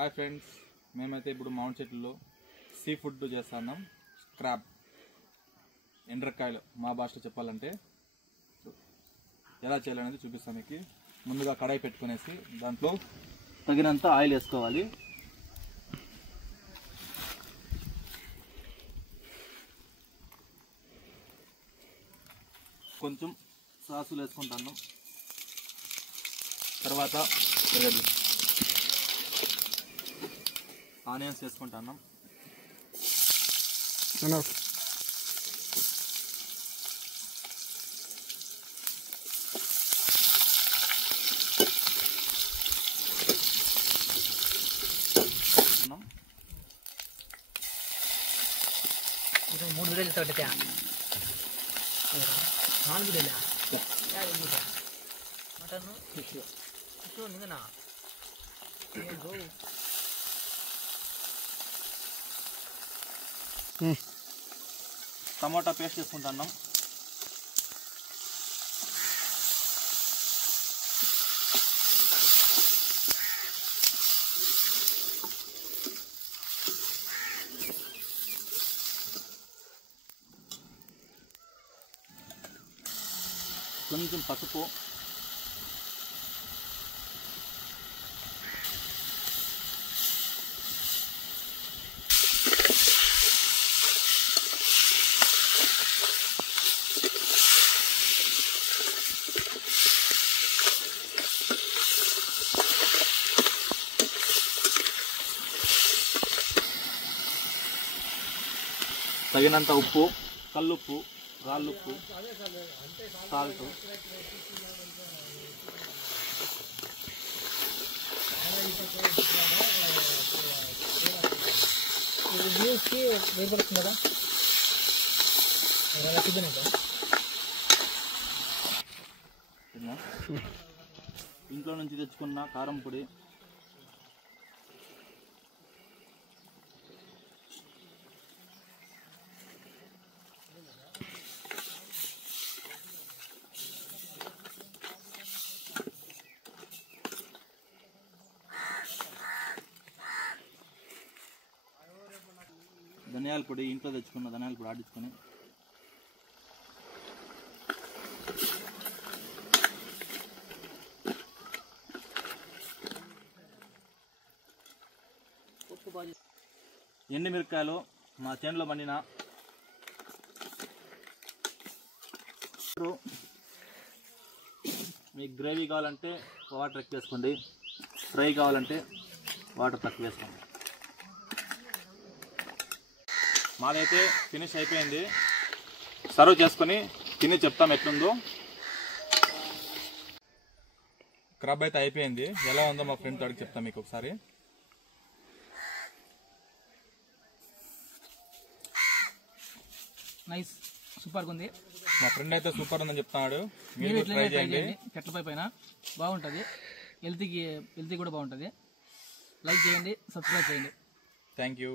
Hi friends, మేమైతే ఇప్పుడు mount చెట్లలో సీ ఫుడ్ చేస్తున్నాం. క్రాబ్ ఎండ్రకాయలు మా భాషలో చెప్పాలంటే ఎలా చేయాలనేది చూపిస్తాం మీకు. ముందుగా కడాయి పెట్టుకునేసి దాంట్లో తగినంత ఆయిల్ వేసుకోవాలి. కొంచెం సాసులు వేసుకుంటాను. తర్వాత ఆనియన్స్ వేసుకుంటాను. మూడు వీడియోలు తోట నాలుగు వీడియోలా మటన్ ఫిష్ నిజనా టమాటా పేస్ట్ వేసుకుంటున్నాం. కొంచెం పసుపు, తగినంత ఉప్పు, కల్లుప్పు, రాళ్ళుప్పు, సాల్ట్, వేరుపడుతుంది కదా ఇంట్లో నుంచి తెచ్చుకున్న కారం పొడి, ధనియాల పొడి, ఇంట్లో తెచ్చుకున్న ధనియాల పొడి ఆడించుకొని, ఎండుమిరకాయలు మా చేనులో పండిన, మీకు గ్రేవీ కావాలంటే వాటర్ ఎక్కువ వేసుకోండి, ఫ్రై కావాలంటే వాటర్ తక్కువ వేసుకోండి. మాదైతే ఫినిష్ అయిపోయింది. సర్వ్ చేసుకొని తిని చెప్తాం ఎట్లుందో. క్రబ్ అయితే అయిపోయింది. ఎలా ఉందో మా ఫ్రెండ్తో అడిగి చెప్తాం మీకు ఒకసారి. నైస్, సూపర్గా ఉంది. మా ఫ్రెండ్ అయితే సూపర్ ఉందని చెప్తున్నాడు. మీరు ట్రై చేయండి. చెట్లపై పైన బాగుంటుంది, హెల్తీ కూడా బాగుంటుంది. లైక్ చేయండి, సబ్స్క్రైబ్ చేయండి. Thank you.